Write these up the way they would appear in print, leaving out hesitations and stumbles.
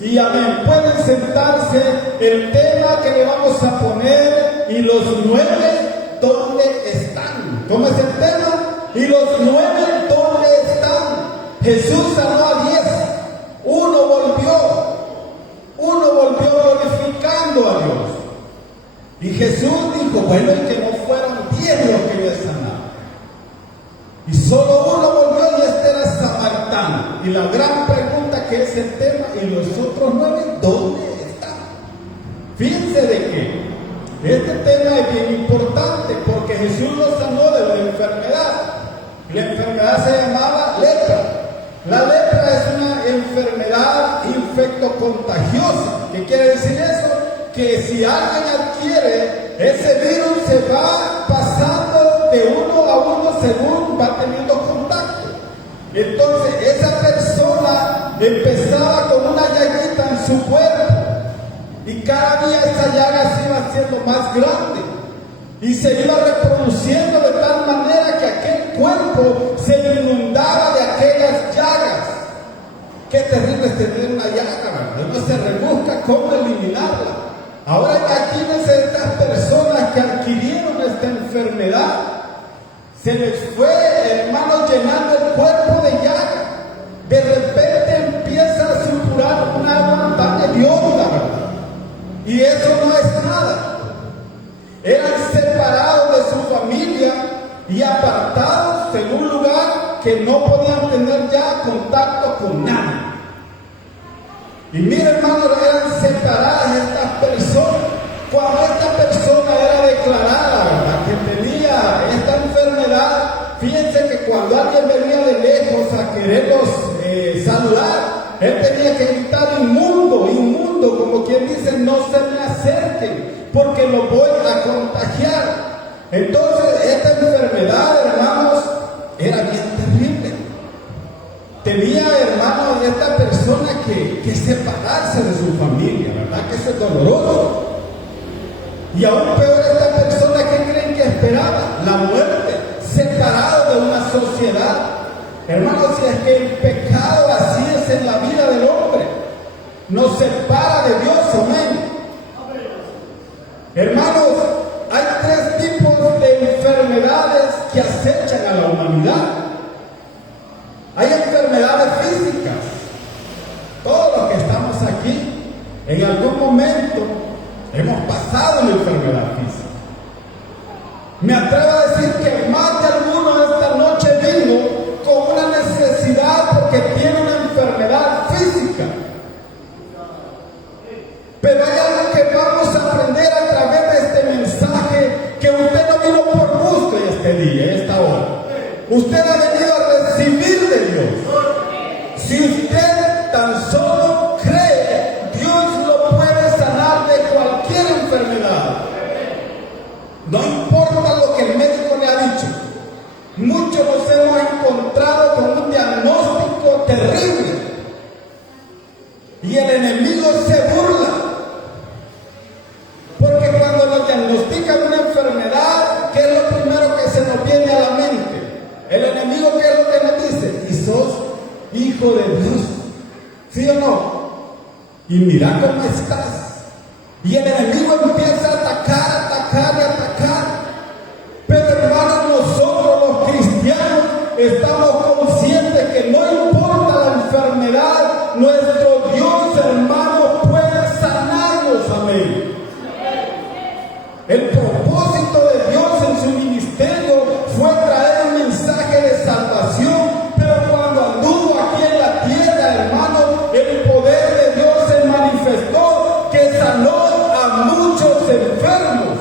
Y amén, pueden sentarse. El tema que le vamos a poner: y los 9, ¿dónde están? ¿Cómo es el tema? Y los 9, ¿dónde están? Jesús sanó a 10. Uno volvió glorificando a Dios. Y Jesús dijo: bueno, y que no fueran 10 los que yo he sanado. Y solo uno volvió, y este era samaritano. Y la gran pregunta que es el tema: ¿y los otros 9 dónde están? Fíjense de que este tema es bien importante, porque Jesús lo sanó de la enfermedad. La enfermedad se llamaba lepra. La lepra es una enfermedad infectocontagiosa. ¿Qué quiere decir eso? Que si alguien adquiere ese virus, se va pasando de uno a uno según va teniendo contacto. Entonces esa persona empezaba con una llaguita en su cuerpo, y cada día esa llaga se iba haciendo más grande y se iba reproduciendo de tal manera que aquel cuerpo se inundaba de aquellas llagas. Qué terrible es tener una llaga, ¿verdad? No se rebusca cómo eliminarla. Ahora imagínense estas personas que adquirieron esta enfermedad. Se les fue, hermanos, llenando el cuerpo de llaga. De repente empieza a supurar una montaña de onda, ¿verdad? Y eso no es nada. Eran separados de su familia y apartados en un lugar que no podían tener ya contacto con nadie. Y miren, hermanos, eran separadas estas personas. Cuando esta persona era declarada, ¿verdad?, que tenía esta enfermedad, fíjense que cuando alguien venía de lejos a quererlos saludar, él tenía que gritar: inmundo, inmundo, como quien dice: no se me acerquen, porque lo voy a contagiar. Entonces esta enfermedad, hermanos, era bien terrible. Tenía, hermanos, esta persona que separarse de su familia, ¿verdad? Que eso es doloroso. Y aún peor, esta persona, que creen que esperaba la muerte, separado de una sociedad. Hermanos, si es que el pecado así es en la vida del hombre, nos separa de Dios, amén. Hermanos, hay 3 tipos de enfermedades que acechan a la humanidad. Hay enfermedades físicas. Todos los que estamos aquí, en algún momento hemos pasado una enfermedad física. Me atrevo a decir que más de alguno esta noche vino con una necesidad porque tiene una enfermedad física. Pero hay algo que vamos a aprender a través de este mensaje: que usted no vino por gusto en este día, en esta hora. Usted ha venido a recibir de Dios. Si usted tan solo cree, Dios lo puede sanar de cualquier enfermedad. No importa lo que el médico le ha dicho. Muchos nos hemos encontrado con un diagnóstico terrible y el enemigo se burla, porque cuando nos diagnostican una enfermedad, ¿qué es lo primero que se nos viene a la mente? El enemigo, ¿qué es lo que nos dice? Y sos hijo de Dios, ¿sí o no? Y mira cómo estás. Y el enemigo empieza a atacar y atacar. Pero hermanos, nosotros los cristianos estamos conscientes que no importa la enfermedad, nuestro Dios, hermano, puede sanarnos, amén. El propósito de Dios en su ministerio fue traer un mensaje de salvación, pero cuando anduvo aquí en la tierra, hermano, el poder de Dios se manifestó, que sanó a muchos enfermos.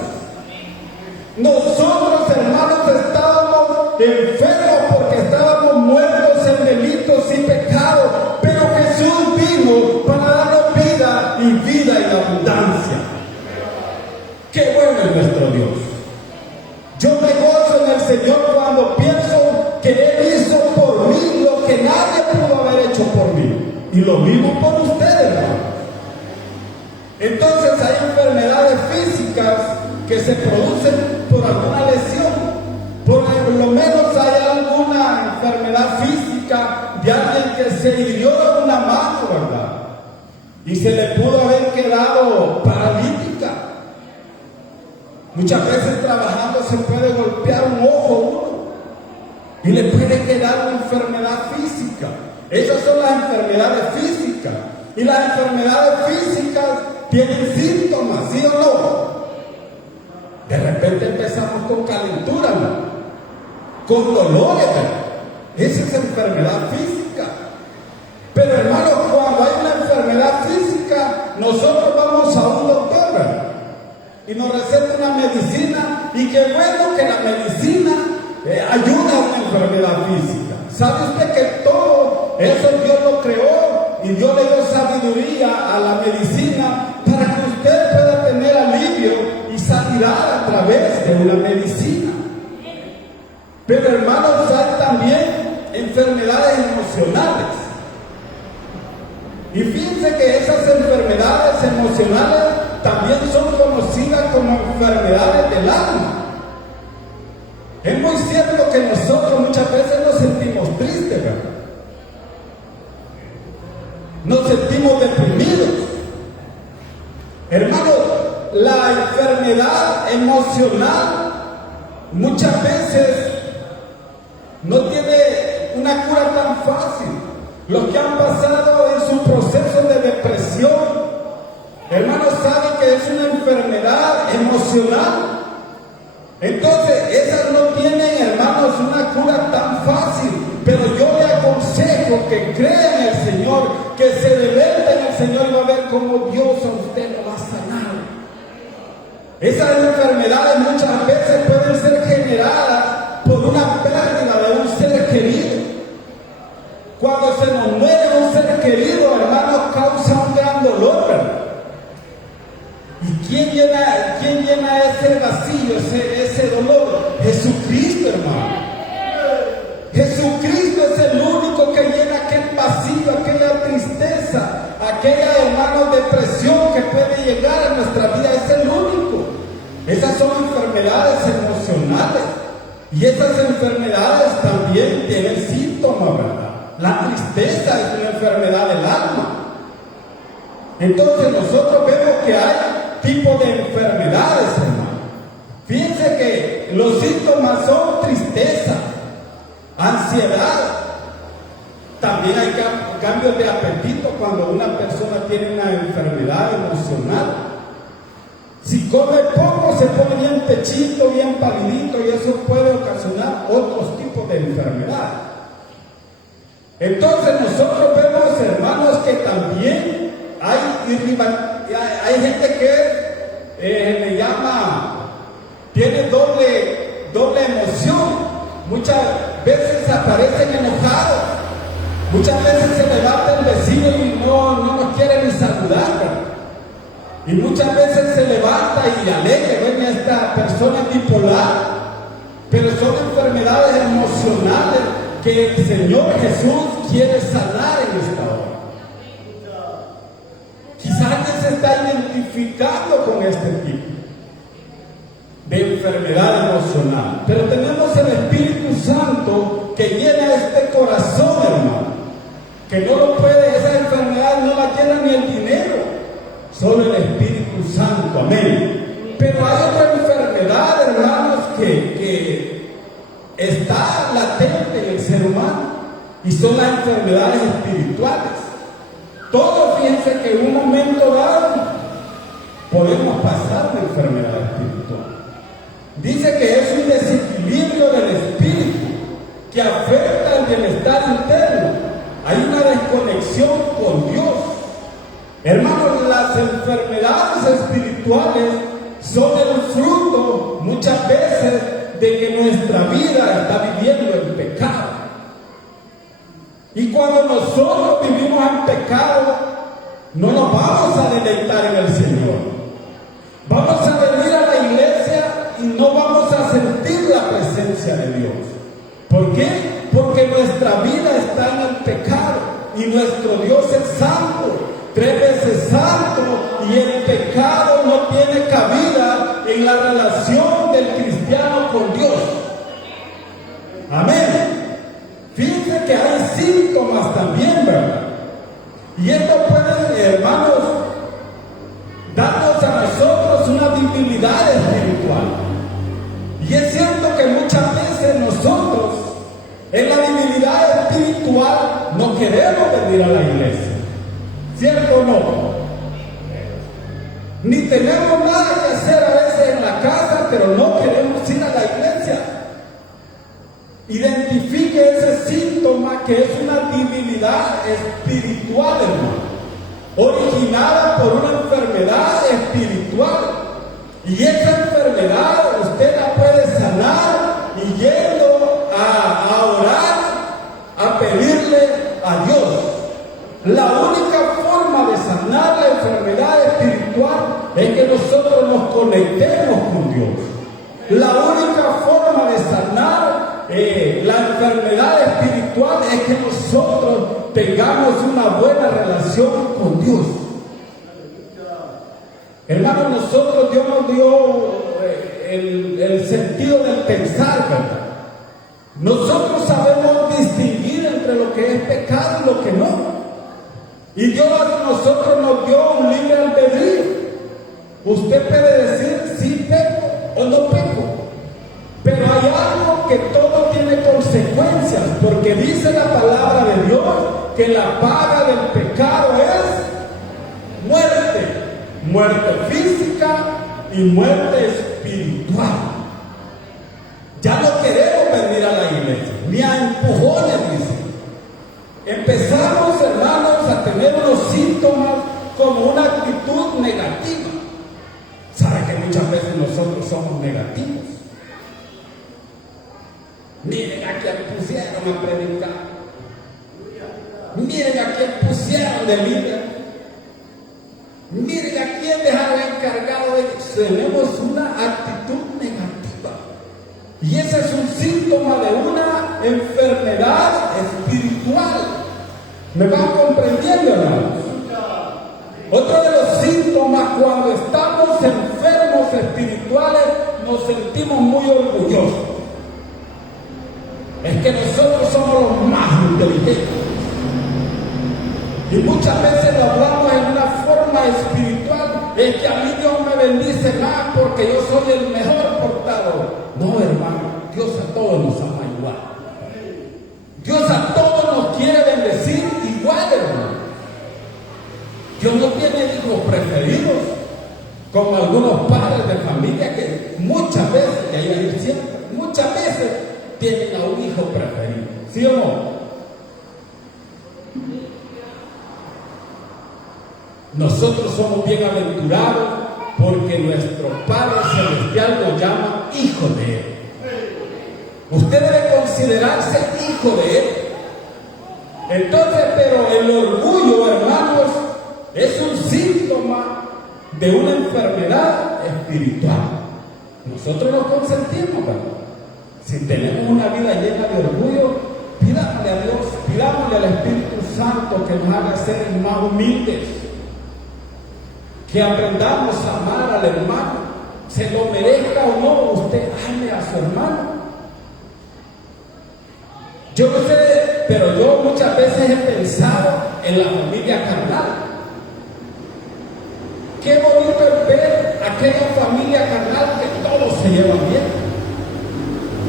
Nosotros, hermanos, estábamos enfermos porque estábamos muertos en delitos y pecados, pero Jesús vino para darnos vida y vida en abundancia. ¡Qué bueno es nuestro Dios! Yo me gozo en el Señor cuando pienso que Él hizo por mí lo que nadie pudo haber hecho por mí, y lo mismo por ustedes, hermano. Entonces hay enfermedades físicas que se producen por alguna lesión. Por lo menos hay alguna enfermedad física de alguien que se hirió en una mano, ¿verdad? y se le pudo haber quedado paralítica. Muchas veces trabajando se puede golpear un ojo uno y le puede quedar una enfermedad física. Esas son las enfermedades físicas. Y las enfermedades físicas tienen síntomas, ¿sí o no? De repente empezamos con calentura, ¿no? Con dolores, ¿no? Esa es enfermedad física. Pero hermanos, cuando hay una enfermedad física, nosotros vamos a un doctor, ¿verdad? Y nos receta una medicina, y qué bueno que la medicina ayuda a una enfermedad física. ¿Sabe usted que todo eso Dios lo creó y Dios le dio sabiduría a la medicina para que usted pueda tener alivio y sanidad a través de una medicina? Pero hermanos, hay también enfermedades emocionales. Y fíjense que esas enfermedades emocionales también son conocidas como enfermedades del alma. Es muy cierto que nosotros muchas veces nos sentimos tristes, ¿verdad? Nos sentimos deprimidos. Hermano, la enfermedad emocional muchas veces no tiene una cura tan fácil. Los que han pasado en su proceso de depresión, hermanos, saben que es una enfermedad emocional. Entonces, esas no tienen, hermanos, una cura tan fácil. Pero yo le aconsejo que crea en el Señor, que se deleite en el Señor, y va a ver cómo Dios a usted lo va a sanar. Esas enfermedades muchas veces pueden ser generadas por una pérdida de un ser querido. Cuando se nos muere un ser querido, hermanos, causa un gran dolor, ¿verdad? ¿Y quién llena ese vacío, ese dolor? Jesucristo, hermano. Jesucristo es el único que llena aquel vacío, aquella tristeza, aquella, hermano, depresión que puede llegar a nuestra vida. Es el único. Esas son enfermedades emocionales. Y esas enfermedades también tienen síntomas, ¿verdad? La tristeza es una enfermedad del alma. Entonces nosotros vemos que hay tipos de enfermedades, hermano. Fíjense que los síntomas son tristeza, ansiedad. También hay cambios de apetito cuando una persona tiene una enfermedad emocional. Si come poco, se pone bien pechito, bien palidito, y eso puede ocasionar otros tipos de enfermedades. Entonces nosotros vemos, hermanos, que también hay gente que le llama, tiene doble emoción. Muchas veces aparecen enojados, muchas veces se levanta el vecino y no nos quiere ni saludar, y muchas veces se levanta y alegre, ven a esta persona bipolar. Pero son enfermedades emocionales que el Señor Jesús quiere sanar en esta hora. Quizás alguien se está identificando con este tipo de enfermedad emocional, pero tenemos el Espíritu Santo que llena este corazón, hermano, que no lo puede, esa enfermedad no la llena ni el dinero, solo el Espíritu Santo, amén. Pero hay otra enfermedad, hermanos, que está latente en el ser humano, y son las enfermedades espirituales. Todos piensan que en un momento dado podemos pasar una enfermedad espiritual. Dice que es un desequilibrio del espíritu que afecta el bienestar interno. Hay una desconexión con Dios. Hermanos, las enfermedades espirituales son el fruto muchas veces de que nuestra vida está viviendo en pecado. Y cuando nosotros vivimos en pecado, no nos vamos a deleitar en el Señor. Vamos a venir a la iglesia y no vamos a sentir la presencia de Dios. ¿Por qué? Porque nuestra vida está en el pecado y nuestro Dios es santo, 3 veces santo, y el pecado no tiene cabida en la relación del cristiano con Dios. Amén. Fíjense que hay síntomas también, ¿verdad? Y esto puede, hermanos, espiritual, no queremos venir a la iglesia. ¿Cierto o no? Ni tenemos nada que hacer a veces en la casa, pero no queremos ir a la iglesia. Identifique ese síntoma que es una debilidad espiritual, hermano, originada por una enfermedad espiritual. Y esa enfermedad usted la puede sanar y yendo a orar, a pedirle a Dios. La única forma de sanar la enfermedad espiritual es que nosotros nos conectemos con Dios. La única forma de sanar la enfermedad espiritual es que nosotros tengamos una buena relación con Dios. Hermanos, nosotros Dios nos dio el sentido del pensar, ¿verdad? Nosotros sabemos distinguir entre lo que es pecado y lo que no. Y Dios a nosotros nos dio un libre albedrío. Usted puede decir sí peco o no peco. Pero hay algo que todo tiene consecuencias, porque dice la palabra de Dios que la paga del pecado es muerte. Muerte física y muerte espiritual. Ya no queremos venir a la iglesia, ni a empujones, dice. Empezamos, hermanos, a tener unos síntomas como una actitud negativa. ¿Sabe que muchas veces nosotros somos negativos? Miren a quién pusieron a predicar. Miren a quién pusieron de líder. Miren a quién dejaron encargado de que tenemos una actitud negativa. Y ese es un síntoma de una enfermedad espiritual. ¿Me van comprendiendo, hermanos? Otro de los síntomas, cuando estamos enfermos espirituales, nos sentimos muy orgullosos. Es que nosotros somos los más inteligentes. Y muchas veces lo hablamos en una forma espiritual. Es que a mí Dios me bendice más porque yo soy el mejor portador. No, hermano, Dios a todos nos ama igual. Dios a todos nos quiere bendecir igual, hermano. Dios no tiene hijos preferidos, como algunos padres de familia que muchas veces, y ahí va a ir siempre, muchas veces tienen a un hijo preferido. ¿Sí o no? Nosotros somos bienaventurados porque nuestro Padre Celestial nos llama hijo de Él. Usted debe considerarse hijo de Él. Entonces, pero el orgullo, hermanos, es un síntoma de una enfermedad espiritual. Nosotros nos consentimos, ¿verdad? Si tenemos una vida llena de orgullo, pidámosle a Dios, pidámosle al Espíritu Santo que nos haga ser más humildes. Que aprendamos a amar al hermano, se lo merezca o no, usted ame a su hermano. Yo no sé, pero yo muchas veces he pensado en la familia carnal. Qué bonito es ver aquella familia carnal que todos se llevan bien.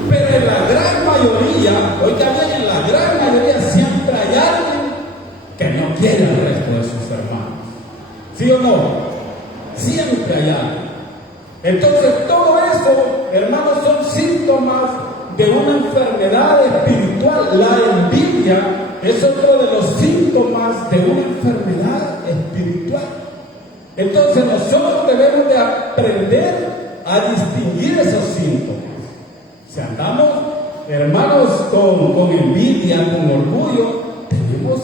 Pero en la gran mayoría, oiga bien, en la gran mayoría siempre hay alguien que no quiere al resto de sus hermanos. ¿Sí o no? Siempre hay algo. Entonces todo eso, hermanos, son síntomas de una enfermedad espiritual. La envidia es otro de los síntomas de una enfermedad espiritual. Entonces nosotros debemos de aprender a distinguir esos síntomas. Si andamos, hermanos, con envidia, con orgullo, tenemos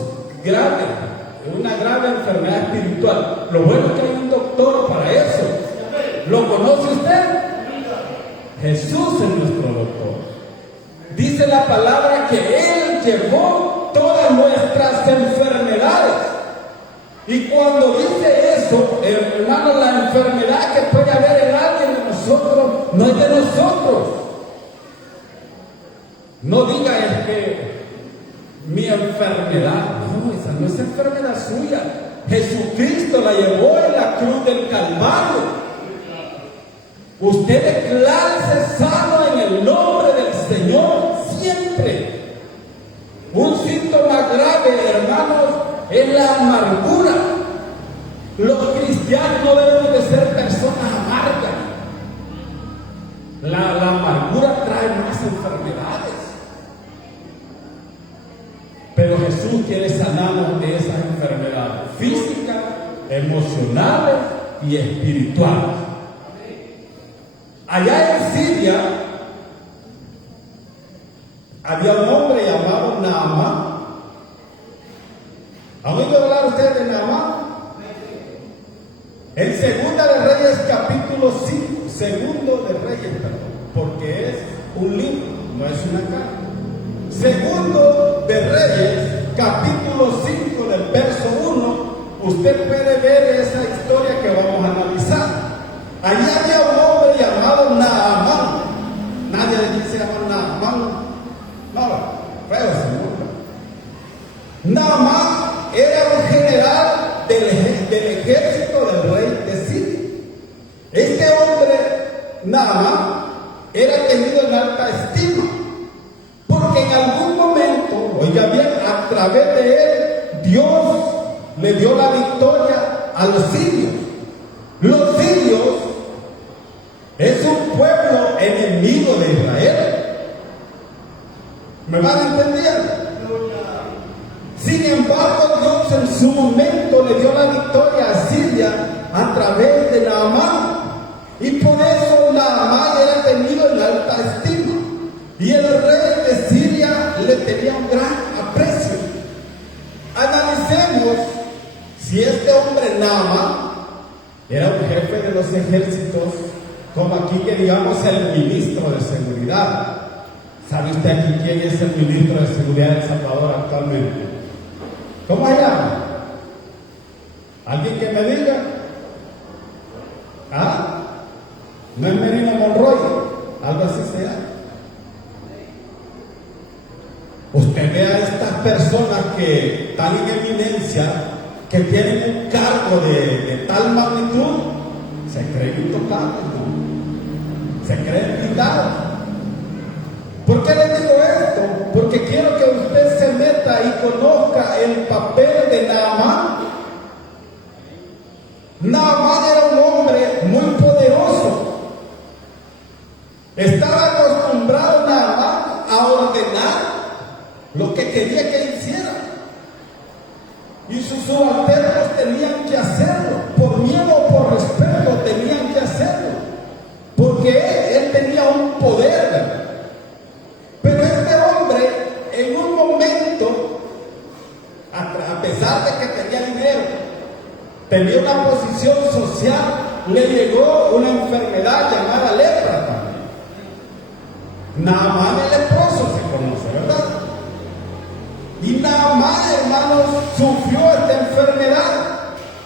una grave enfermedad espiritual. Lo bueno es que hay un doctor para eso. ¿Lo conoce usted? Jesús es nuestro doctor. Dice la palabra que Él llevó todas nuestras enfermedades. Y cuando dice eso, hermano, la enfermedad que puede haber en alguien de nosotros no es de nosotros. No diga es que mi enfermedad, no, esa no es enfermedad suya. Jesucristo la llevó en la cruz del Calvario. Usted declárese sano en el nombre del Señor siempre. Un síntoma clave, hermanos, es la amargura. Los cristianos no debemos de ser personas amargas. La amargura trae más enfermedades. Pero Jesús quiere sanarnos de esas enfermedades físicas, emocionales y espirituales. Allá en Siria había un hombre llamado Naamán. ¿Han oído hablar ustedes de Naamán? En Segunda de Reyes capítulo 5, Segundo de Reyes, porque es un libro, no es una carta. Segundo de Reyes capítulo 5 del verso 1, usted puede ver esa historia que vamos a analizar. Allí había un hombre llamado Naamán. Nadie de aquí se llama Naamán. No, feo ese nombre. Naamán era un general del ejército del rey de Siria. Este hombre, Naamán, era tenido en alta estima, porque en algún momento, oiga bien, a través de él, Dios le dio la victoria a los sirios. Los sirios es un pueblo enemigo de Israel. ¿Me van entendiendo? Sin embargo, Dios en su momento le dio la victoria a Siria a través de Naamán. Y por eso Naamán era tenido en alta estima. Y el rey de Siria le tenía un gran aprecio. Analicemos si este hombre Naamán era un jefe de los ejércitos, como aquí que digamos el ministro de seguridad. ¿Sabe usted aquí quién es el ministro de seguridad de El Salvador actualmente? ¿Cómo se llama? ¿Alguien que me diga? ¿Ah? ¿No es Merino Monroy? Algo así se llama. Usted ve a estas personas que están en eminencia, que tienen un cargo de tal magnitud, se creen intocables, ¿no? Se creen blindados. ¿Por qué les digo esto? Porque quiero que usted se meta y conozca el papel de Naamán. Naamán era un hombre muy poderoso. Estaba acostumbrado Naamán a ordenar lo que quería que hiciera. Y sus subalternos tenían que hacerlo. Por miedo o por respeto tenían que hacerlo. Porque él tenía un poder. Pero este hombre, en un momento, a pesar de que tenía dinero, tenía una posición social, le llegó una enfermedad llamada lepra también. Naamán el leproso se conoce, ¿verdad? Y Naamán, hermanos, sufrió esta enfermedad.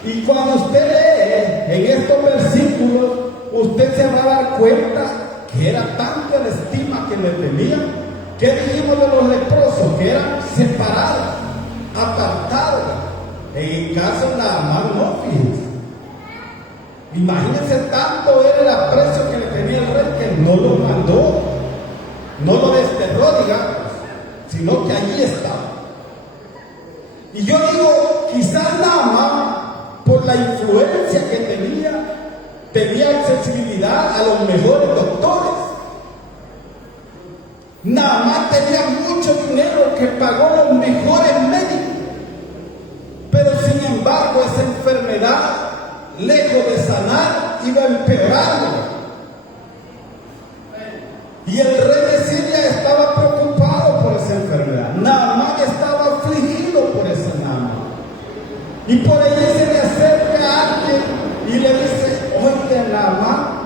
Y cuando usted lee en estos versículos, usted se va a dar cuenta que era tanta la estima que le tenían. ¿Qué dijimos de los leprosos? Que eran separados, apartados. En el caso de Naamán no, fíjense. Imagínense, tanto era el aprecio que le tenía el rey que no lo mandó, no lo desterró, digamos, sino que allí estaba. Y yo digo, quizás Naamán, por la influencia que tenía accesibilidad a los mejores doctores. Naamán tenía mucho dinero que pagó los mejores médicos. Pero sin embargo, esa enfermedad, lejos de sanar, iba empeorando. Y el rey de Siria estaba preocupado por esa enfermedad. Naamán estaba afligido por esa Naamán. Y por ahí se le acerca a alguien y le dice: oye, Naamán,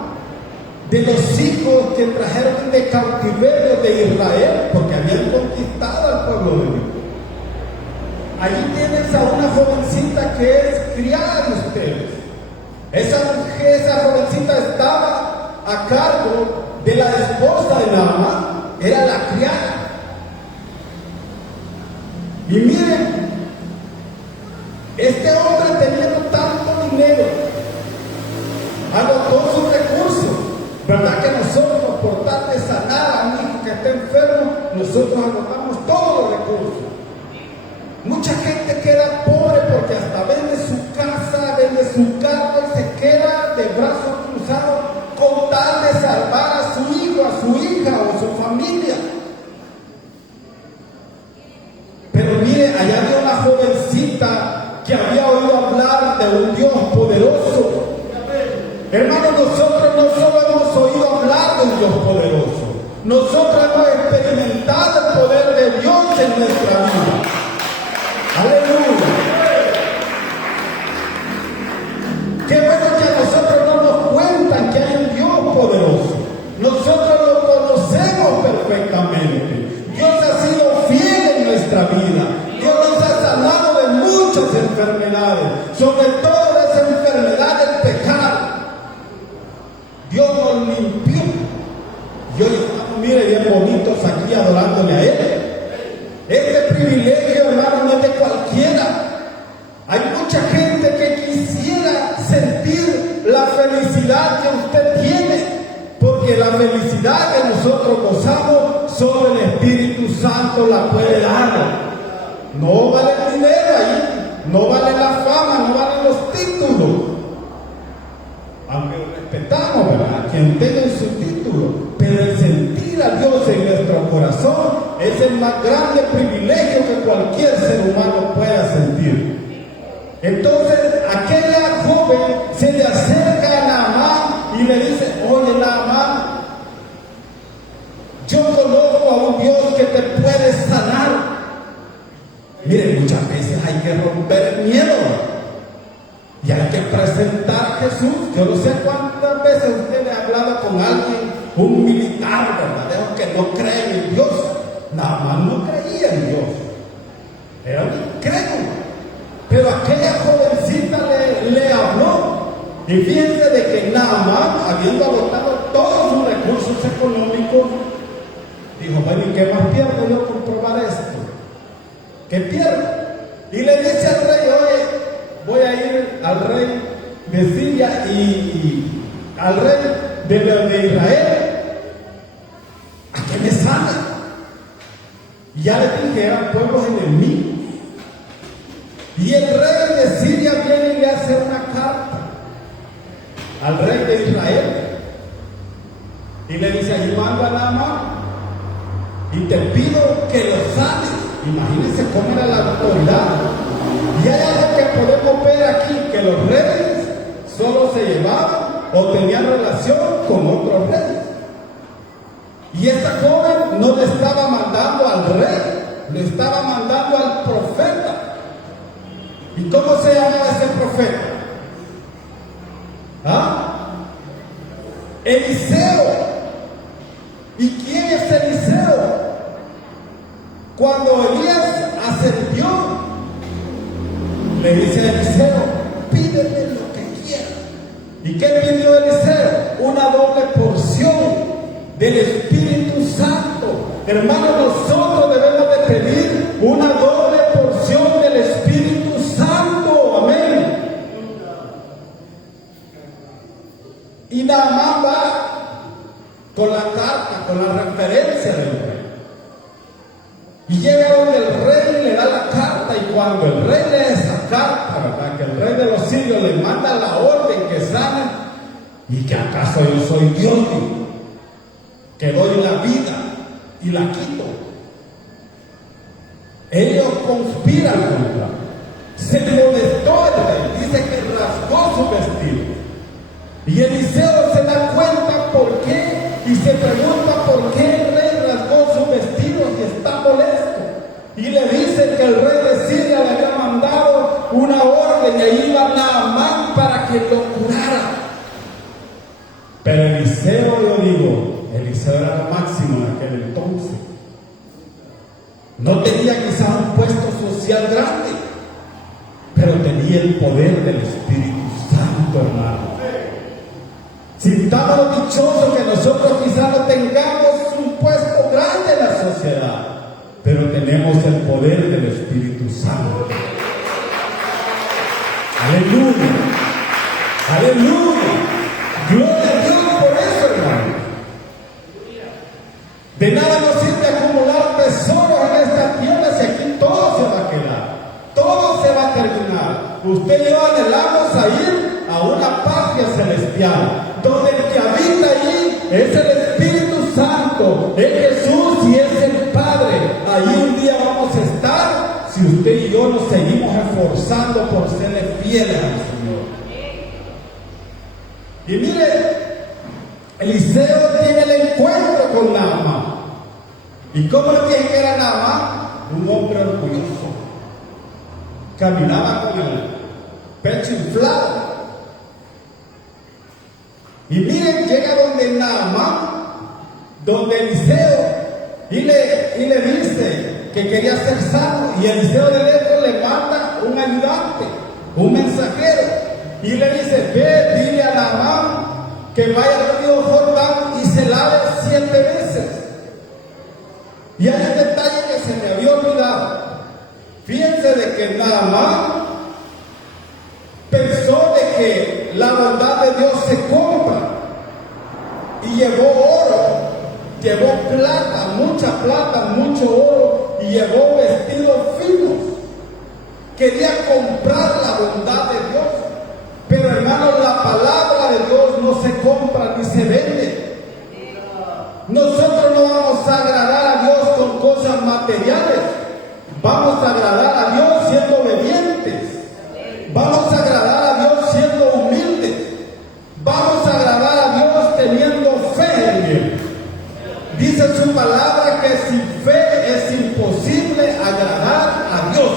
de los hijos que trajeron de cautiverio de Israel, porque habían conquistado al pueblo de Dios, ahí tienes a una jovencita que es criada de ustedes. Esa jovencita estaba a cargo de la esposa de Naamán, era la criada. Y miren, este hombre teniendo tanto dinero, agotó sus recursos. ¿Verdad que nosotros, por tal de sanar a un hijo que está enfermo, nosotros agotamos todos los recursos? Mucha su carro y se queda de brazos cruzados con tal de salvar a su hijo, a su hija o a su familia. Pero mire, allá había una jovencita que había oído hablar de un Dios poderoso. Hermanos, nosotros no solo hemos oído hablar de un Dios poderoso, nosotros hemos experimentado el poder de Dios en nuestra vida. Aleluya. Qué bueno que a nosotros no nos cuentan que hay un Dios poderoso. Nosotros lo conocemos perfectamente. Dios ha sido fiel en nuestra vida. Dios nos ha sanado de muchas enfermedades, sobre todo de esa enfermedad del pecado. Dios nos limpió. Y hoy estamos, mire, bien bonitos aquí adorándole a Él. Este privilegio, hermano, no es de cualquiera. Hay mucha gente que quisiera sentir la felicidad que usted tiene, porque la felicidad que nosotros gozamos, solo el Espíritu Santo la puede dar. No vale el dinero ahí, no vale la fama, no valen los títulos. Aunque respetamos, ¿verdad?, quien tenga su título, pero el sentir a Dios en nuestro corazón es el más grande privilegio que cualquier ser humano pueda sentir. Entonces, aquella joven se le acerca a Naamán y le dice: oye, Naamán, yo conozco a un Dios que te puede sanar. Miren, muchas veces hay que romper el miedo y hay que presentar a Jesús. Yo no sé cuántas veces usted le ha hablado con alguien, un militar verdadero que no cree en Dios. Naamán no creía en Dios, era un incrédulo. Pero aquella jovencita le habló. Y fíjense de que Naamán, habiendo agotado todos sus recursos económicos, dijo: bueno, ¿y qué más pierdo yo por probar esto? ¿Qué pierdo? Y le dice al rey: oye, voy a ir al rey de Siria y al rey de Israel a que me sana. Y ya le dije, eran pueblos enemigos. Y el rey de Siria viene y le hace una carta al rey de Israel y le dice: yo mando a Naamán y te pido que lo sanes. Imagínense cómo era la autoridad. Y hay algo que podemos ver aquí, que los reyes solo se llevaban o tenían relación con otros reyes. Y esta joven no le estaba mandando al rey, le estaba mandando al profeta. ¿Y cómo se llamaba ese profeta? ¿Ah? Eliseo. ¿Y quién es Eliseo? Cuando Elías ascendió, le dice a Eliseo: pídeme lo que quieras. ¿Y qué pidió Eliseo? Una doble porción del Espíritu Santo. Hermanos, nosotros debemos de pedir una doble porción del Espíritu Santo. Amén. Y Naamán va con la carta, con la referencia del rey. Y llega donde el rey le da la carta, y cuando el rey lee esa carta, ¿verdad?, que el rey de los sirios le manda la orden que sane, y que acaso yo soy Dios, que doy la vida y la quito. Ellos conspiran contra. Se molestó el rey, dice que rasgó su vestido. Y Eliseo se da cuenta por qué y se pregunta por qué el rey rasgó su vestido y está molesto. Y le dice que el rey de Siria le había mandado una orden y ahí iba Naamán para que lo curara. Pero Eliseo, yo digo, Eliseo era lo máximo en aquel entonces. No tenía quizás un puesto social grande, pero tenía el poder del Espíritu Santo, hermano. Sintámonos dichosos que nosotros quizás no tengamos un puesto grande en la sociedad, pero tenemos el poder del Espíritu Santo. Aleluya, aleluya, gloria a Dios por eso, hermano. De nada nos sirve acumular tesoros en esta tierra si aquí todo se va a quedar, todo se va a terminar. Usted y yo anhelamos a ir fieles al Señor. Y mire, Eliseo tiene el encuentro con Naamán. ¿Y cómo le dije que era Naamán? Un hombre orgulloso. Caminaba con el pecho inflado. Y miren, llega donde Naamán, donde Eliseo, y le dice que quería ser sano. Y Eliseo de lejos le manda un ayudante, un mensajero, y le dice: ve, dile a Naamán que vaya al río Jordán y se lave 7 veces. Y hay un detalle que se me había olvidado. Fíjense de que Naamán pensó de que la bondad de Dios se compra, y llevó oro, llevó plata, mucho oro, y llevó vestidos finos. Quería comprar la bondad de Dios. Pero hermanos, la palabra de Dios no se compra ni se vende. Nosotros no vamos a agradar a Dios con cosas materiales. Vamos a agradar a Dios siendo obedientes. Vamos a agradar a Dios siendo humildes. Vamos a agradar a Dios teniendo fe en Él. Dice su palabra que sin fe es imposible agradar a Dios.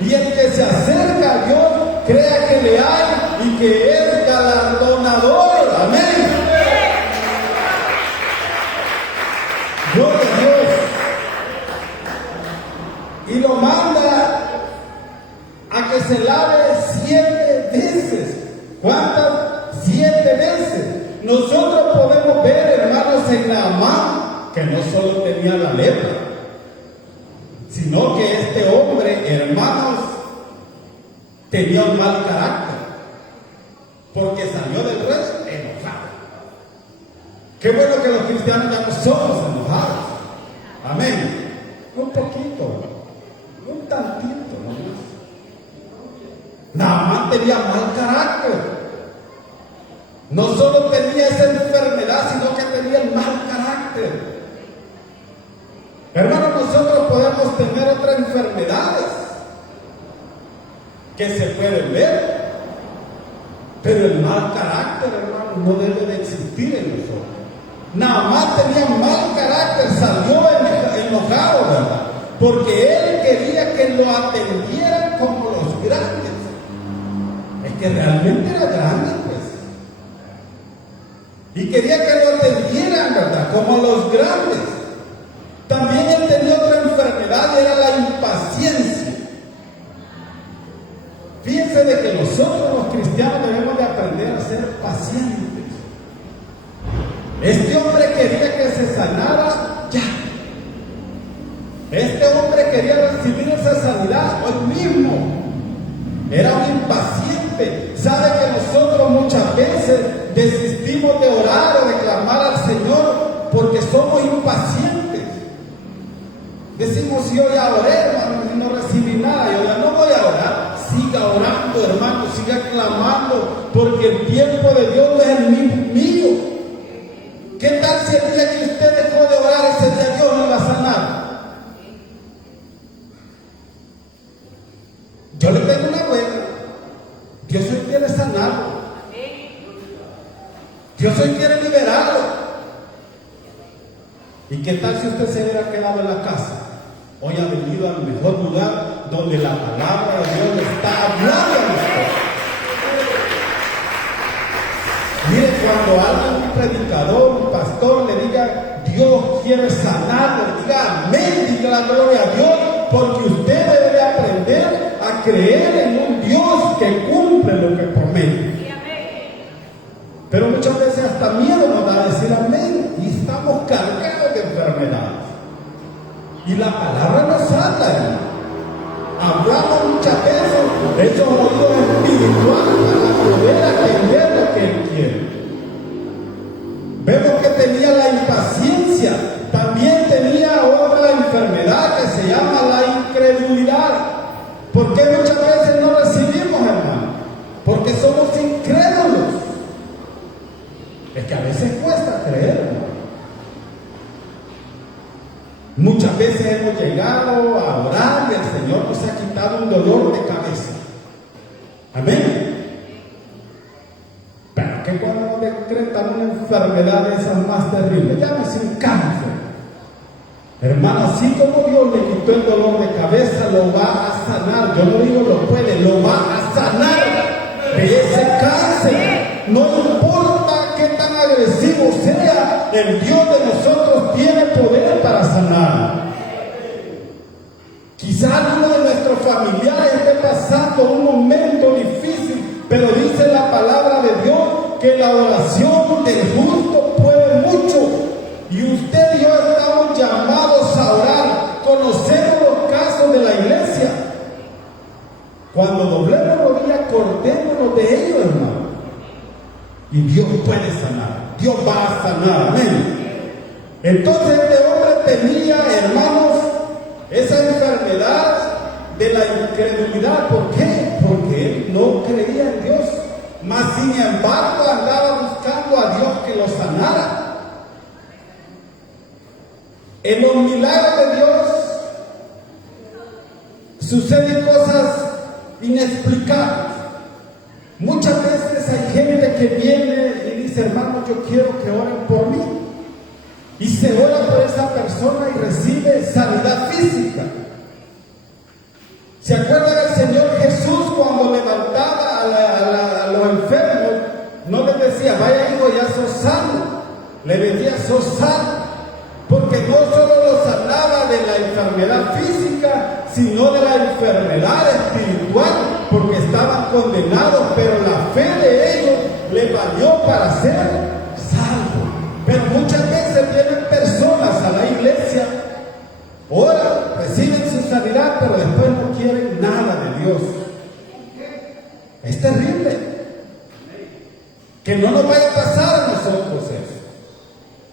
Y el que se acerca a Dios, crea que le hay y que es galardonador. Amén. Gloria a Dios. Y lo manda a que se lave 7 veces. ¿Cuántas? 7 veces. Nosotros podemos ver, hermanos, en Naamán, que no solo tenía la lepra, sino que este hombre, hermanos, tenía un mal carácter, porque salió del rey enojado. Qué bueno que los cristianos ya no somos enojados. Amén. Un poquito, un tantito nomás. Naamán tenía mal carácter. No solo tenía esa enfermedad, sino que tenía el mal carácter. Hermanos, nosotros podemos tener otras enfermedades que se pueden ver, pero el mal carácter, hermano, no debe de existir en nosotros. Naamán tenía mal carácter, salió enojado, ¿verdad? Porque él quería que lo atendieran como los grandes. Es que realmente era grande, pues. Y quería que lo atendieran, ¿verdad? Como los grandes. También él tenía otra enfermedad, era la impaciencia. Fíjense de que nosotros los cristianos debemos de aprender a ser pacientes. Este hombre quería que se sanara ya. Este hombre quería recibir esa sanidad hoy mismo. Era un impaciente. Sabe que nosotros muchas veces desistimos de orar o de clamar al Señor porque somos impacientes. Decimos: yo ya oré, hermano, y no recibí nada, yo ya no voy a orar. Siga orando, hermano, siga clamando, porque el tiempo de Dios no es el mío. ¿Qué tal si el día que usted dejó de orar, ese día Dios no va a sanar? Yo le tengo una buena. Dios hoy quiere sanarlo. Dios hoy quiere liberarlo. ¿Y qué tal si usted se hubiera quedado en la casa? Hoy ha venido al mejor lugar donde la palabra de Dios le está hablando a usted. Mire, cuando alguien, un predicador, un pastor, le diga: Dios quiere sanarlo, diga amén, diga la gloria a Dios, porque usted debe aprender a creer en un Dios que cumple lo que promete. Pero muchas veces hasta miedo nos da a decir amén, y estamos cargados de enfermedades. Y la palabra nos habla, hermano. Hablamos muchas veces esos oídos espirituales para poder atender lo que Él quiere. Vemos que tenía la impaciencia, también tenía otra enfermedad que se llama la incredulidad. ¿Por qué muchas veces no recibimos, hermano? Porque somos incrédulos. Es que a veces cuesta creer, hermano. Muchas veces hemos llegado a orar y el Señor nos ha quitado un dolor de cabeza. Amén. que cuando nos decretan una enfermedad de esas más terribles, llámese un cáncer, hermano, así como Dios le quitó el dolor de cabeza, lo va a sanar. Yo no digo lo puede, lo va a sanar de ese cáncer. No importa qué tan agresivo sea, el Dios de nosotros tiene poder para sanar. Quizás uno de nuestros familiares esté pasando un momento difícil, pero dice la palabra de Dios que la oración del justo puede mucho. Y usted y yo estamos llamados a orar. Conocemos los casos de la iglesia. Cuando doblemos rodillas, acordémonos de ellos, hermano. Y Dios puede sanar. Dios va a sanar. Amén. Entonces este hombre tenía, hermanos, esa enfermedad de la incredulidad. ¿Por qué? Porque él no creía en Dios. Mas sin embargo andaba buscando a Dios que lo sanara. En los milagros de Dios suceden cosas inexplicables. Muchas veces hay gente que viene y dice, hermano, yo quiero que oren por mí. Y se ora por esa persona y recibe sanidad física. ¿Se acuerdan del Señor Jesús cuando levantaba a los enfermos? No les decía, vaya hijo, ya sos sano. Le decía, sos sano. Porque no solo los sanaba de la enfermedad física, sino de la enfermedad espiritual, porque estaban condenados, pero la fe de ellos les valió para ser salvos. Pero muchas veces vienen personas a la iglesia, oran, reciben su sanidad, pero después no quieren nada de Dios. Es terrible. Que no nos vaya a pasar a nosotros eso.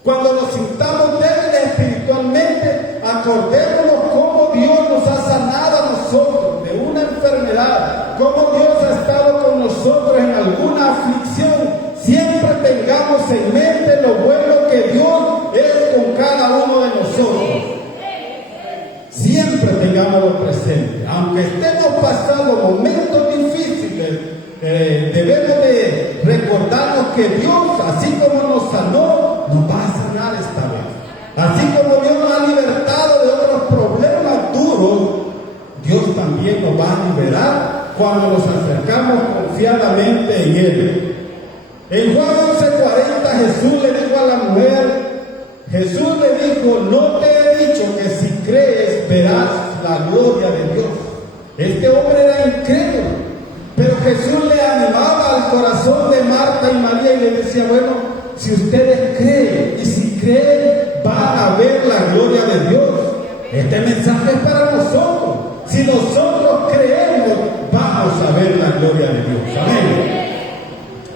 Cuando nos sintamos débiles espiritualmente, acordémonos cómo Dios nos ha sanado a nosotros de una enfermedad, cómo Dios ha estado con nosotros en alguna aflicción. Siempre tengamos en mente lo bueno que Dios es con cada uno de nosotros. Siempre tengámoslo presente. Aunque estemos pasando momentos difíciles, debemos de recordarnos que Dios, así como nos sanó, nos va a sanar esta vez. Así como Dios nos ha libertado de otros problemas duros, Dios también nos va a liberar cuando nos acercamos confiadamente en Él. En Juan 11:40 Jesús le dijo a la mujer, Jesús le dijo, no te he dicho que si crees verás la gloria de Dios. Este hombre era incrédulo, pero Jesús le animaba al corazón de Marta y María y le decía, bueno, si ustedes creen y si creen van a ver la gloria de Dios. Este mensaje es para nosotros. Si nosotros creemos, vamos a ver la gloria de Dios. Amén.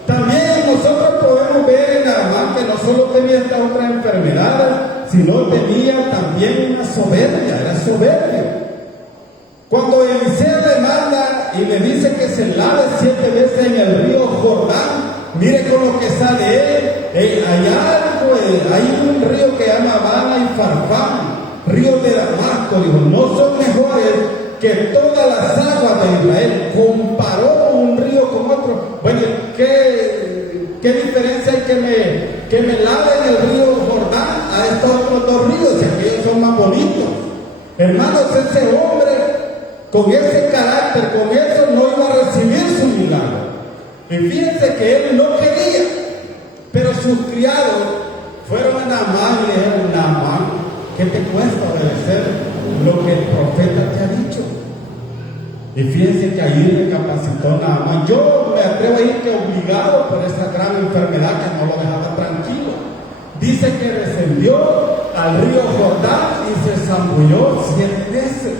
También nosotros podemos ver en Naamán que no solo tenía esta otra enfermedad, sino tenía también una soberbia, era soberbio. Cuando Eliseo le manda y le dice que se lave 7 veces en el río Jordán, mire con lo que sale él. Hay un río que se llama Abana y Farfán, río de Damasco. Dijo, no son mejores que todas las aguas de Israel. Comparó un río con otro. Bueno, ¿qué diferencia hay que me lave en el río Jordán a estos otros 2 ríos? Si aquellos son más bonitos. Hermanos, ese hombre con ese carácter, con eso no iba a recibir su milagro. Y fíjense que él no quería, pero sus criados fueron a Naamán y le dijeron, Naamán, ¿qué te cuesta obedecer lo que el profeta te ha dicho? Y fíjense que ahí recapacitó Naamán. Yo me atrevo a ir que obligado por esa gran enfermedad que no lo dejaba tranquilo. Dice que descendió al río Jordán y se zambulló 7 veces.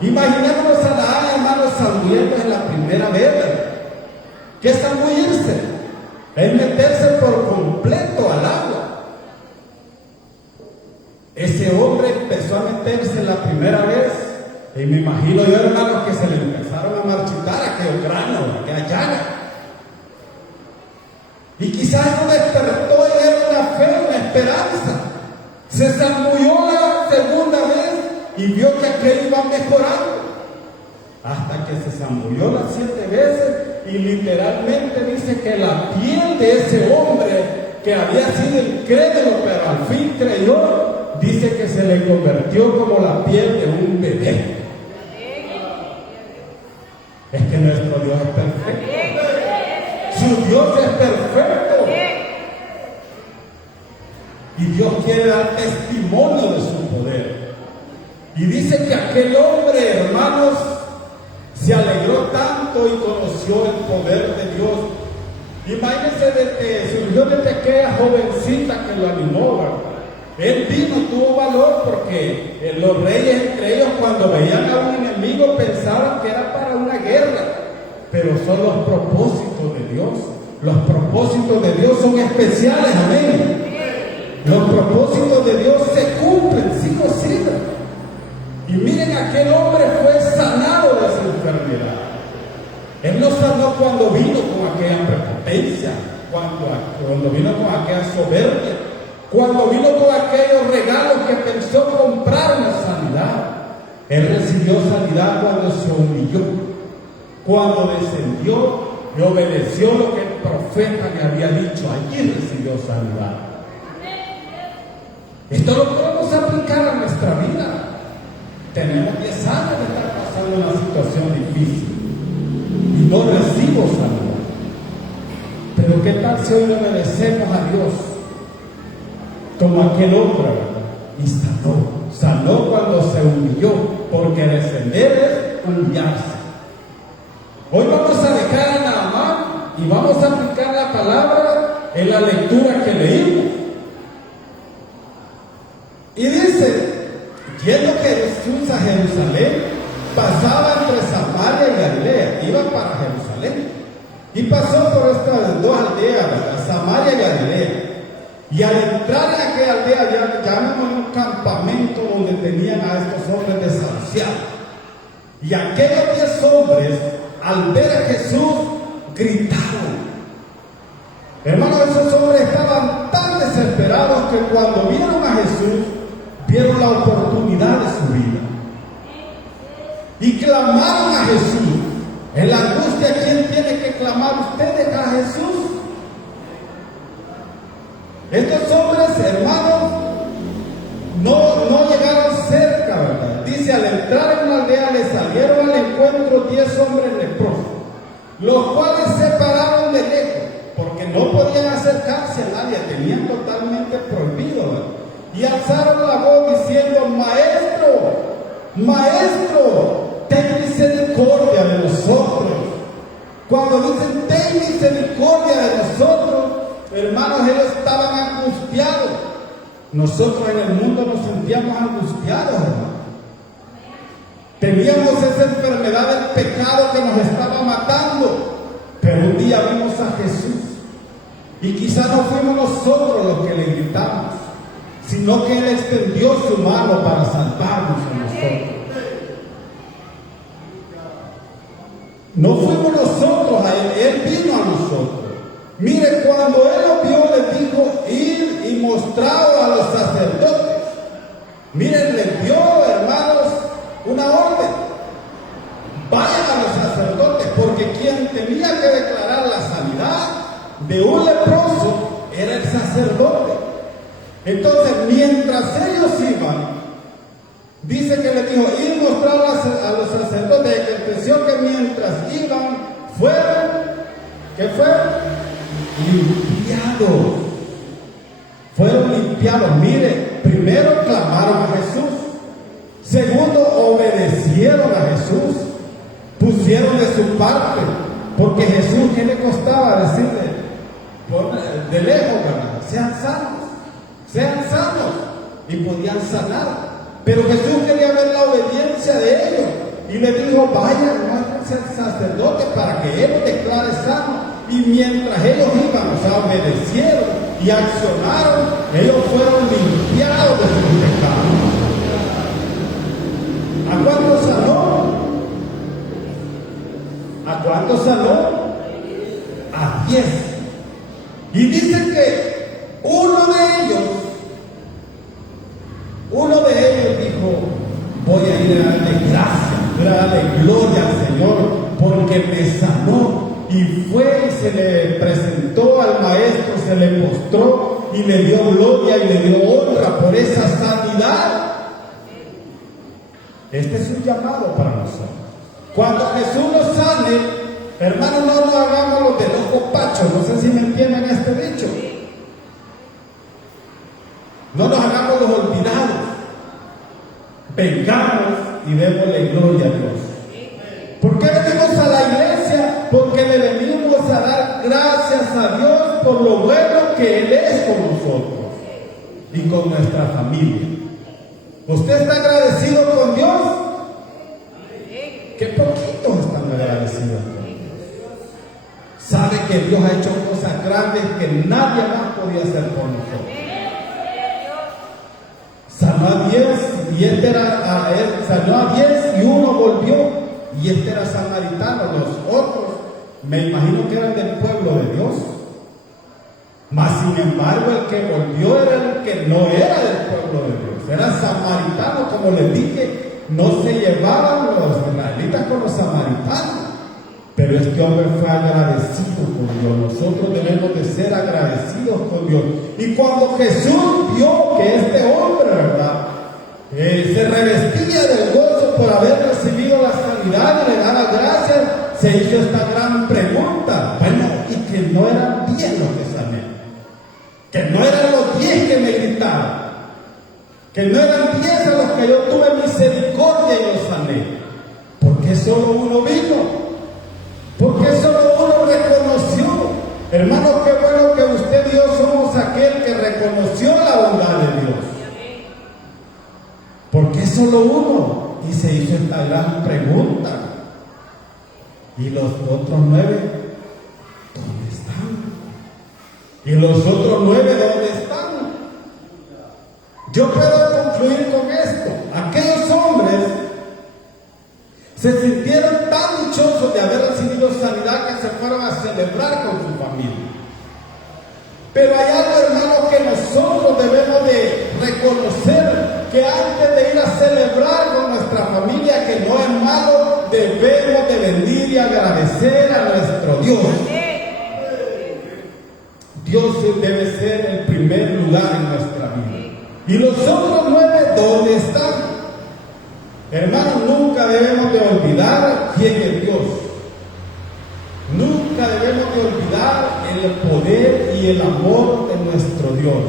Imaginémonos a Naamán, hermanos, zambulléndose la primera vez. ¿Qué es zambullirse? Es meterse por completo al agua. Ese hombre empezó a meterse la primera vez. Y me imagino yo, hermanos, que se le empezaron a marchitar aquel cráneo, aquella llaga. Y quizás no despertó en él una fe, una esperanza. Se zambulló la segunda vez y vio que aquel iba mejorando. Hasta que se zambulló las 7 veces y literalmente dice que la piel de ese hombre que había sido incrédulo, pero al fin creyó, dice que se le convirtió como la piel de un bebé. Es que nuestro Dios es perfecto. Su Dios es perfecto. Y Dios quiere dar testimonio de su poder. Y dice que aquel hombre, hermanos, se alegró tanto y conoció el poder de Dios. Imagínense de que surgió desde aquella jovencita que lo animó, ¿verdad? Él vino, tuvo valor porque los reyes entre ellos cuando veían a un enemigo pensaban que era para una guerra, pero son los propósitos de Dios. Los propósitos de Dios son especiales, amén. Los propósitos de Dios se cumplen, sí o sí. Y miren, aquel hombre fue sanado de su enfermedad. Él no sanó cuando vino con aquella prepotencia, cuando vino con aquella soberbia, cuando vino con aquellos regalos que pensó comprar una sanidad. Él recibió sanidad cuando se humilló, cuando descendió y obedeció lo que el profeta le había dicho. Allí recibió sanidad. Esto lo podemos aplicar a nuestra vida. Tenemos 10 años de estar pasando una situación difícil y no recibo sanidad. Pero ¿qué tal si hoy obedecemos a Dios como aquel hombre y sanó cuando se humilló? Porque descender es humillarse. Hoy vamos a dejar a Naamán y vamos a aplicar la palabra en la lectura que leímos. Y dice: yendo Jesús a Jerusalén, pasaba entre Samaria y Galilea, iba para Jerusalén, y pasó por estas dos aldeas, Samaria y Galilea. Y al entrar en aquella aldea, ya en un campamento donde tenían a estos hombres desahuciados. Y aquellos 10 hombres, al ver a Jesús, gritaron. Hermanos, esos hombres estaban tan desesperados que cuando vieron a Jesús, vieron la oportunidad de su vida y clamaron a Jesús. En la angustia, ¿quién tiene que clamar? Ustedes a Jesús. Estos hombres, hermanos, no llegaron cerca, ¿verdad? Dice: al entrar en una aldea le salieron al encuentro 10 hombres leprosos, los cuales se pararon de lejos porque no podían acercarse a nadie, tenían totalmente prohibido, ¿verdad? Y alzaron la voz diciendo: Maestro, ten misericordia de nosotros. Cuando dicen ten misericordia de nosotros, hermanos, ellos estaban angustiados. Nosotros en el mundo nos sentíamos angustiados, hermanos. Teníamos esa enfermedad del pecado que nos estaba matando. Pero un día vimos a Jesús y quizás no fuimos nosotros los que le gritamos, sino que Él extendió su mano para salvarnos a nosotros. No fuimos nosotros a Él, Él vino a nosotros. Mire, cuando Él lo vio, le dijo: ir y mostrado a los sacerdotes. Miren, les dio, hermanos, una orden: vayan a los sacerdotes, porque quien tenía que declarar la sanidad de un leproso era el sacerdote. Entonces, mientras ellos iban, dice que le dijo: ir y mostrar a los sacerdotes. Y aconteció que mientras iban, fueron, ¿qué fue? Limpiados. Fueron limpiados. Mire, primero clamaron a Jesús. Segundo, obedecieron a Jesús. Pusieron de su parte. Porque Jesús, ¿qué le costaba decirle? De lejos, ¿verdad? Sean sanos. Y podían sanar. Pero Jesús quería ver la obediencia de ellos. Y le dijo: vayan, muéstrense al sacerdote para que él declare sano. Y mientras ellos iban, obedecieron y accionaron, ellos fueron limpiados de sus pecados. ¿A cuántos sanó? ¿A cuántos sanó? A 10. Y dice que uno de ellos dijo: voy a ir a darle gracias, voy a darle gloria al Señor porque me sanó y fue y se le presentó al maestro, se le postró y le dio gloria y le dio honra por esa sanidad. Este es un llamado para nosotros. Cuando Jesús nos sane, hermanos, no nos hagamos los del ojo pacho. No sé si me entienden este dicho. No nos hagamos los olvidados. Vengamos y démosle gloria a Dios. ¿Por qué venimos a la iglesia? Porque le venimos a dar gracias a Dios por lo bueno que Él es con nosotros y con nuestra familia. ¿Usted está agradecido con Dios? Qué poquitos están agradecidos con Dios. Sabe que Dios ha hecho cosas grandes que nadie más podía hacer por nosotros. Sanó a 10 y sanó a 10 y uno volvió. Y este era samaritano. Los otros, me imagino que eran del pueblo de Dios. Mas sin embargo, el que volvió era el que no era del pueblo de Dios. Era samaritano, como les dije, no se llevaban los israelitas con los samaritanos. Pero este hombre fue agradecido con Dios. Nosotros debemos de ser agradecidos con Dios. Y cuando Jesús vio que este hombre, ¿verdad?, se revestía del gozo por haber recibido la sanidad y le daba gracias, se hizo esta gran pregunta. Bueno, y que no eran 10 los que sané, que no eran los 10 que me gritaron, que no eran 10 a los que yo tuve misericordia y los sané. ¿Por qué solo uno vino? ¿Por qué solo uno reconoció? Hermano, qué bueno que usted y yo somos aquel que reconoció la bondad de Dios. ¿Por qué solo uno? Y se hizo esta gran pregunta. ¿Y los otros 9? ¿Dónde están? ¿Y los otros 9 dónde están? Yo puedo concluir con esto. Aquellos hombres se sintieron tan dichosos de haber recibido sanidad que se fueron a celebrar con su familia. Pero hay algo, hermano, que nosotros debemos de reconocer, que antes de ir a celebrar con nuestra familia, que no es malo, debemos de bendir y agradecer a nuestro Dios. Dios debe ser el primer lugar en nuestra vida. ¿Y los otros 9 dónde están? Hermanos, nunca debemos de olvidar quién es Dios. Nunca debemos de olvidar el poder y el amor de nuestro Dios.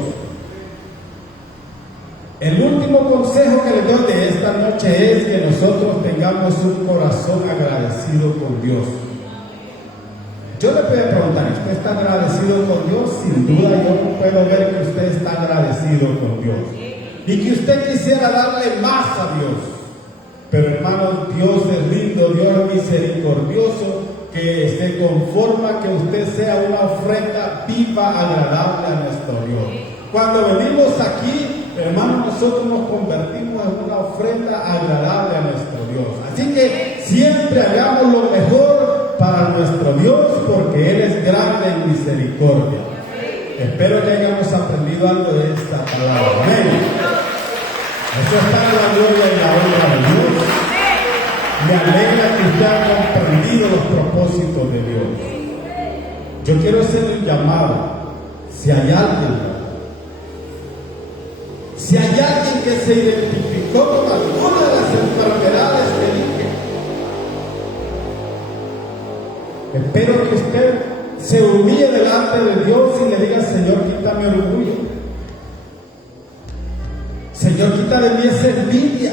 El último consejo que les doy de esta noche es que nosotros tengamos un corazón agradecido con Dios. Yo le puedo preguntar, ¿usted está agradecido con Dios? Sin duda yo puedo ver que usted está agradecido con Dios y que usted quisiera darle más a Dios. Pero hermanos, Dios es lindo, Dios es misericordioso, que se conforma que usted sea una ofrenda viva, agradable a nuestro Dios. Cuando venimos aquí, hermanos, nosotros nos convertimos en una ofrenda agradable a nuestro Dios. Así que siempre hagamos lo mejor para nuestro Dios, porque Él es grande en misericordia. Espero que hayamos aprendido algo de esta palabra. Amén. Eso es para la gloria y la honra de Dios. Me alegra que usted haya comprendido los propósitos de Dios. Yo quiero hacer un llamado. Si hay alguien que se identificó con alguna de las enfermedades que dije, espero que usted se humille delante de Dios y le diga: Señor, quítame orgullo. Señor, quita de mí esa envidia.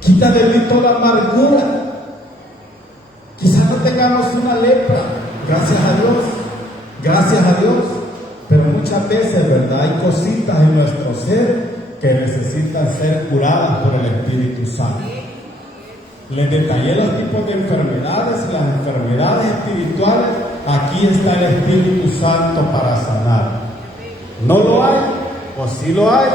Quita de mí toda amargura. Quizás no tengamos una lepra, gracias a Dios, gracias a Dios. Pero muchas veces, ¿verdad?, hay cositas en nuestro ser que necesitan ser curadas por el Espíritu Santo. Les detallé los tipos de enfermedades, las enfermedades espirituales. Aquí está el Espíritu Santo para sanar. ¿No lo hay? ¿O sí lo hay?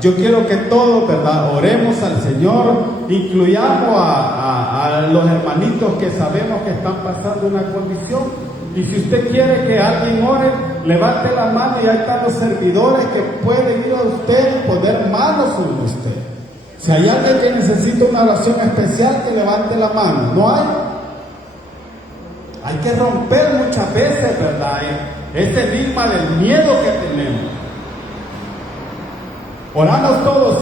Yo quiero que todos, ¿verdad?, oremos al Señor, incluyamos a los hermanitos que sabemos que están pasando una condición. Y si usted quiere que alguien ore, levante la mano y ahí están los servidores que pueden ir a usted y poner manos sobre usted. Si hay alguien que necesita una oración especial, que levante la mano. ¿No hay? Hay que romper muchas veces, ¿verdad? Ese enigma del miedo que tenemos. Oramos todos.